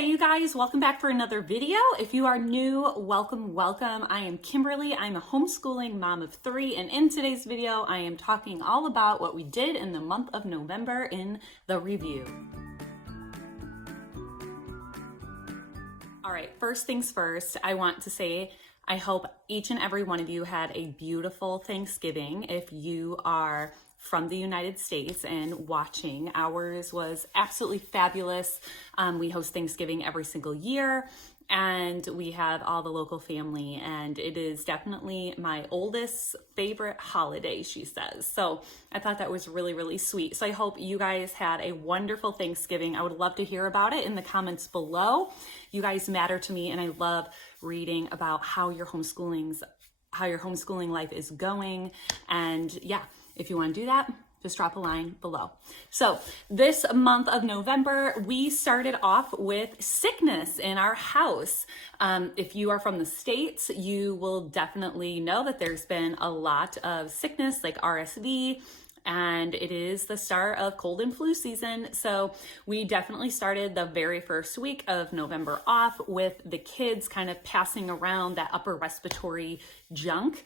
Hey you guys, welcome back for another video. If you are new, welcome. I am Kimberly. I'm a homeschooling mom of 3, and in today's video, I am talking all about what we did in the month of November in the review. All right, first things first, I want to say I hope each and every one of you had a beautiful Thanksgiving. If you are from the United States and watching, ours was absolutely fabulous. We host Thanksgiving every single year, and we have all the local family, and it is definitely my oldest favorite holiday, she says. So I thought that was really, really sweet. So I hope you guys had a wonderful Thanksgiving. I would love to hear about it in the comments below. You guys matter to me, and I love reading about how your homeschooling life is going. And yeah, if you want to do that, just drop a line below. So this month of November, we started off with sickness in our house. If you are from the States, you will definitely know that there's been a lot of sickness like RSV, and it is the start of cold and flu season. So we definitely started the very first week of November off with the kids kind of passing around that upper respiratory junk.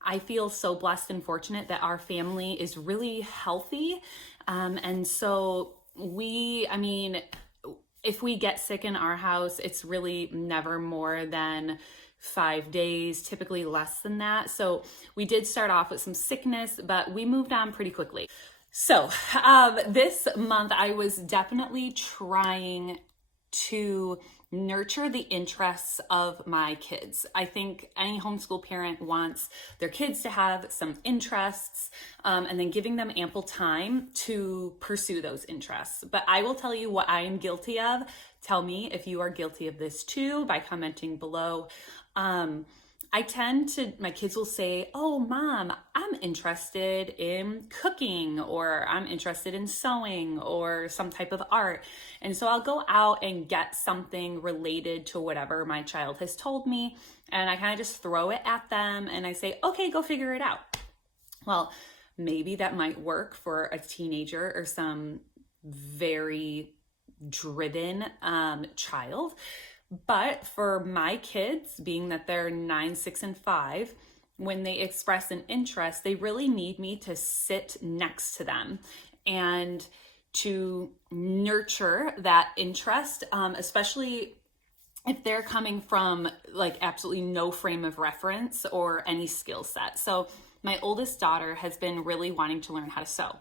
I feel so blessed and fortunate that our family is really healthy. And so if we get sick in our house, it's really never more than 5 days, typically less than that. So we did start off with some sickness, but we moved on pretty quickly. So this month I was definitely trying to nurture the interests of my kids. I think any homeschool parent wants their kids to have some interests, and then giving them ample time to pursue those interests. But I will tell you what I am guilty of. Tell me if you are guilty of this too by commenting below. My kids will say, "Oh, Mom, I'm interested in cooking," or "I'm interested in sewing," or some type of art. And so I'll go out and get something related to whatever my child has told me, and I kind of just throw it at them and I say, "Okay, go figure it out." Well, maybe that might work for a teenager or some very driven child. But for my kids, being that they're 9, 6, and 5, when they express an interest, they really need me to sit next to them and to nurture that interest, especially if they're coming from like absolutely no frame of reference or any skill set. So my oldest daughter has been really wanting to learn how to sew.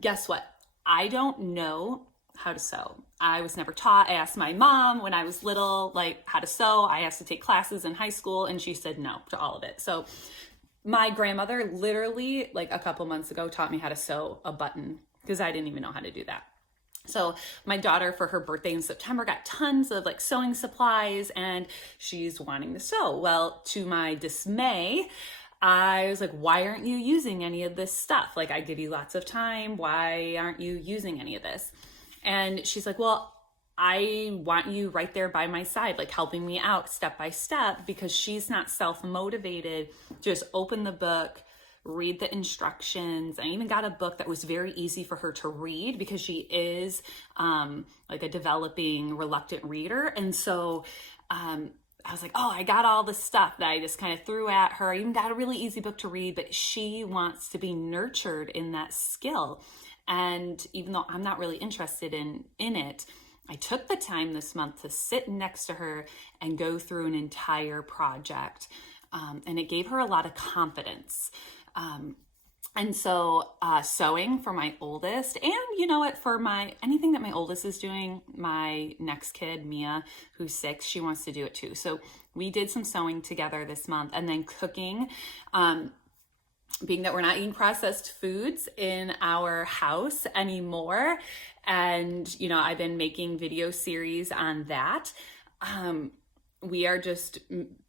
Guess what? I don't know how to sew. I was never taught. I asked my mom when I was little, like, how to sew. I asked to take classes in high school, and she said no to all of it. So my grandmother literally, like a couple months ago, taught me how to sew a button because I didn't even know how to do that. So my daughter, for her birthday in September, got tons of like sewing supplies, and she's wanting to sew. Well, to my dismay, I was like, "Why aren't you using any of this stuff? Like, I give you lots of time. Why aren't you using any of this?" And she's like, "Well, I want you right there by my side, like helping me out step by step," because she's not self-motivated. Just open the book, read the instructions. I even got a book that was very easy for her to read because she is like a developing reluctant reader. And so I was like, "Oh, I got all this stuff that I just kind of threw at her." I even got a really easy book to read, but she wants to be nurtured in that skill. And even though I'm not really interested in it, I took the time this month to sit next to her and go through an entire project. And it gave her a lot of confidence. And so sewing for my oldest, and you know what, for anything that my oldest is doing, my next kid, Mia, who's 6, she wants to do it too. So we did some sewing together this month, and then cooking. Being that we're not eating processed foods in our house anymore, and you know, I've been making video series on that. We are just,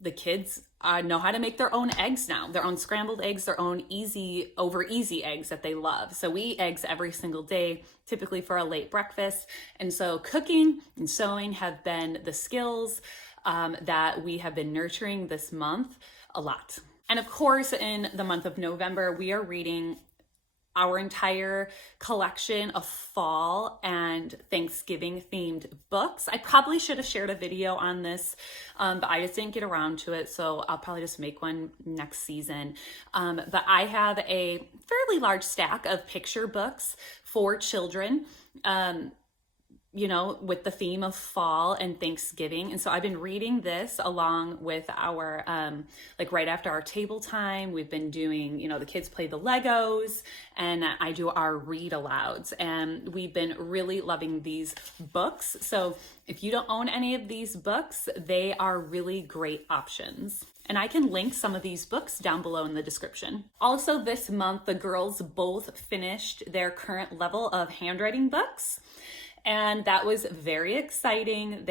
the kids know how to make their own eggs now, their own scrambled eggs, their own easy eggs that they love. So we eat eggs every single day, typically for a late breakfast. And so cooking and sewing have been the skills that we have been nurturing this month a lot. And of course, in the month of November, we are reading our entire collection of fall and Thanksgiving themed books. I probably should have shared a video on this, but I just didn't get around to it. So I'll probably just make one next season. But I have a fairly large stack of picture books for children, with the theme of fall and Thanksgiving. And so I've been reading this along with our, right after our table time, we've been doing, the kids play the Legos and I do our read alouds. And we've been really loving these books. So if you don't own any of these books, they are really great options. And I can link some of these books down below in the description. Also this month, the girls both finished their current level of handwriting books. And that was very exciting.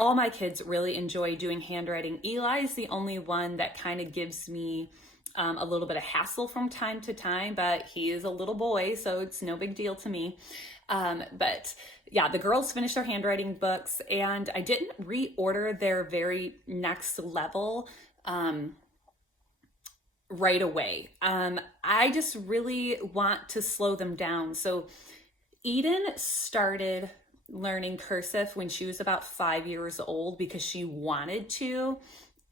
All my kids really enjoy doing handwriting. Eli's the only one that kind of gives me a little bit of hassle from time to time, but he is a little boy, so it's no big deal to me. But yeah, the girls finished their handwriting books, and I didn't reorder their very next level right away. I just really want to slow them down. So Eden started learning cursive when she was about 5 years old because she wanted to,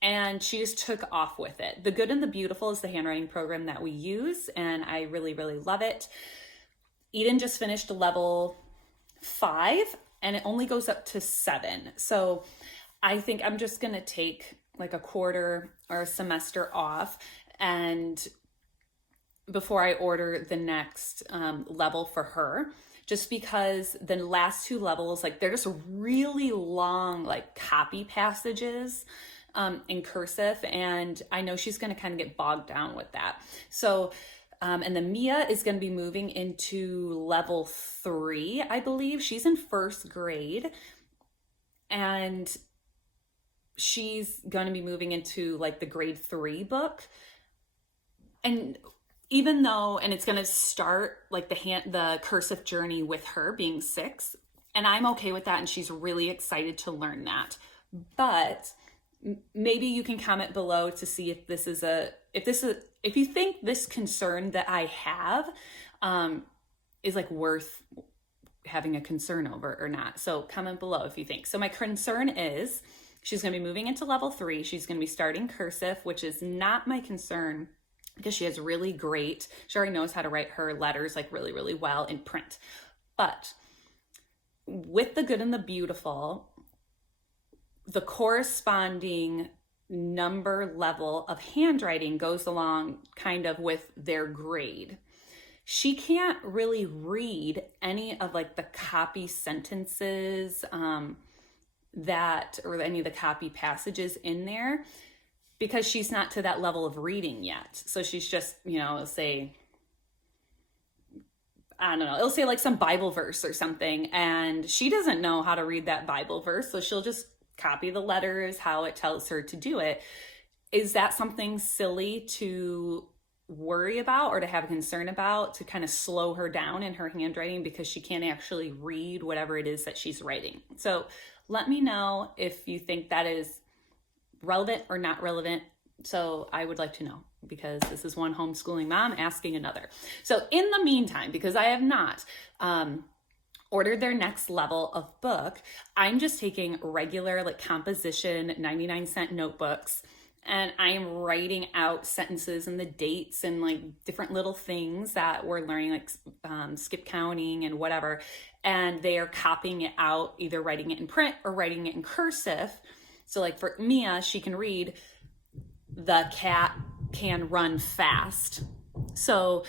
and she just took off with it. The Good and the Beautiful is the handwriting program that we use, and I really, really love it. Eden just finished level 5, and it only goes up to 7. So I think I'm just gonna take like a quarter or a semester off and before I order the next level for her. Just because the last 2 levels, they're just really long, copy passages in cursive. And I know she's going to kind of get bogged down with that. So, and then Mia is going to be moving into level 3, I believe. She's in 1st grade. And she's going to be moving into the grade 3 book. And even though, and it's going to start the cursive journey with her being 6, and I'm okay with that. And she's really excited to learn that. But maybe you can comment below to see if you think this concern that I have is worth having a concern over or not. So comment below if you think. So my concern is she's going to be moving into level 3. She's going to be starting cursive, which is not my concern, because she has she already knows how to write her letters really, really well in print. But with the Good and the Beautiful, the corresponding number level of handwriting goes along kind of with their grade. She can't really read any of the copy sentences or any of the copy passages in there, because she's not to that level of reading yet. So she's just, it'll say some Bible verse or something, and she doesn't know how to read that Bible verse, so she'll just copy the letters how it tells her to do it. Is that something silly to worry about or to have a concern about, to kind of slow her down in her handwriting because she can't actually read whatever it is that she's writing? So let me know if you think that is relevant or not relevant. So I would like to know, because this is one homeschooling mom asking another. So in the meantime, because I have not ordered their next level of book, I'm just taking regular composition 99-cent notebooks, and I am writing out sentences and the dates and different little things that we're learning, skip counting and whatever, and they are copying it out, either writing it in print or writing it in cursive. So for Mia, she can read, "The cat can run fast." So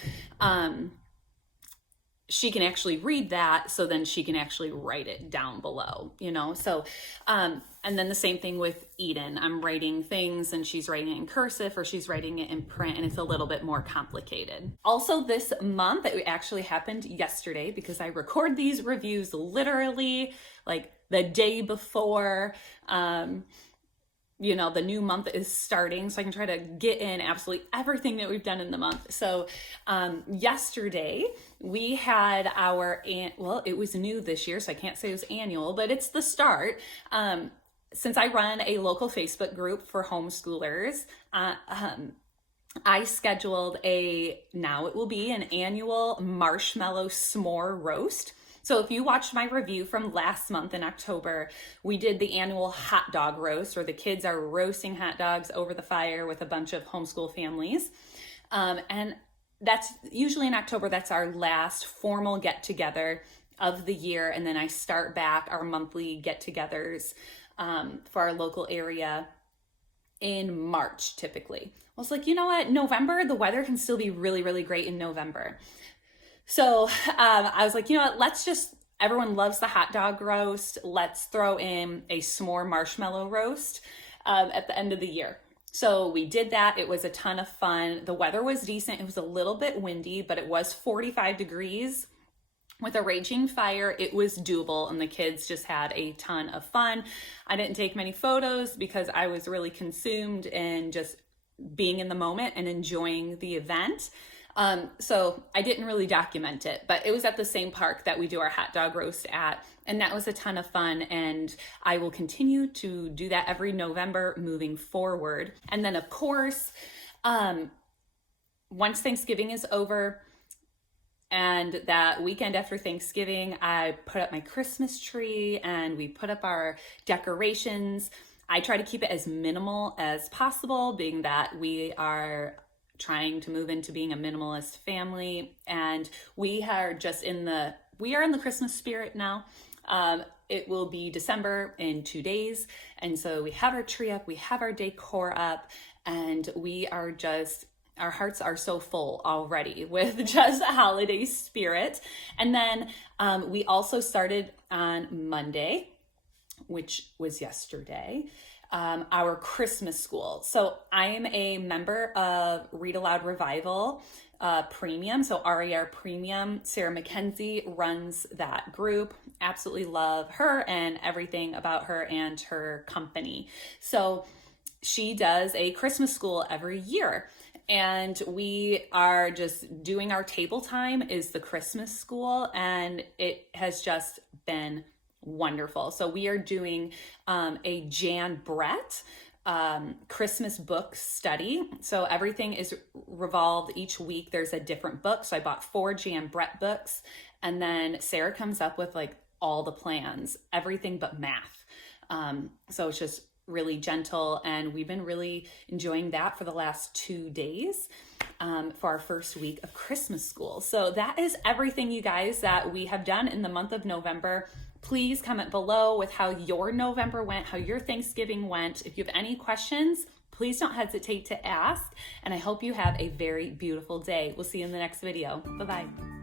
she can actually read that, so then she can actually write it down below, So, and then the same thing with Eden. I'm writing things and she's writing it in cursive or she's writing it in print, and it's a little bit more complicated. Also this month, it actually happened yesterday, because I record these reviews literally the day before, the new month is starting, so I can try to get in absolutely everything that we've done in the month. So yesterday we had it was new this year, so I can't say it was annual, but it's the start. Since I run a local Facebook group for homeschoolers, I scheduled now it will be an annual marshmallow s'more roast. So if you watched my review from last month in October, we did the annual hot dog roast, where the kids are roasting hot dogs over the fire with a bunch of homeschool families. And that's usually in October. That's our last formal get together of the year. And then I start back our monthly get togethers for our local area in March typically. I was like, you know what? November, the weather can still be really, really great in November. So I was like, you know what? Everyone loves the hot dog roast. Let's throw in a s'more marshmallow roast at the end of the year. So we did that. It was a ton of fun. The weather was decent. It was a little bit windy, but it was 45 degrees. With a raging fire, it was doable, and the kids just had a ton of fun. I didn't take many photos because I was really consumed in just being in the moment and enjoying the event. So I didn't really document it, but it was at the same park that we do our hot dog roast at, and that was a ton of fun, and I will continue to do that every November moving forward. And then, of course, once Thanksgiving is over, and that weekend after Thanksgiving, I put up my Christmas tree and we put up our decorations. I try to keep it as minimal as possible, being that we are trying to move into being a minimalist family, and we are in the Christmas spirit now. It will be December in 2 days, and so we have our tree up, we have our decor up, and our hearts are so full already with just a holiday spirit. And then we also started on Monday, which was yesterday, our Christmas school. So I am a member of Read Aloud Revival Premium, so RER Premium. Sarah McKenzie runs that group. Absolutely love her and everything about her and her company. So she does a Christmas school every year. And we are just doing our table time is the Christmas school, and it has just been wonderful. So we are doing a Jan Brett Christmas book study. So everything is revolved each week. There's a different book. So I bought 4 Jan Brett books, and then Sarah comes up with like all the plans, everything but math. So it's just really gentle, and we've been really enjoying that for the last 2 days for our first week of Christmas school. So that is everything, you guys, that we have done in the month of November. Please comment below with how your November went, how your Thanksgiving went. If you have any questions, please don't hesitate to ask, and I hope you have a very beautiful day. We'll see you in the next video. Bye-bye.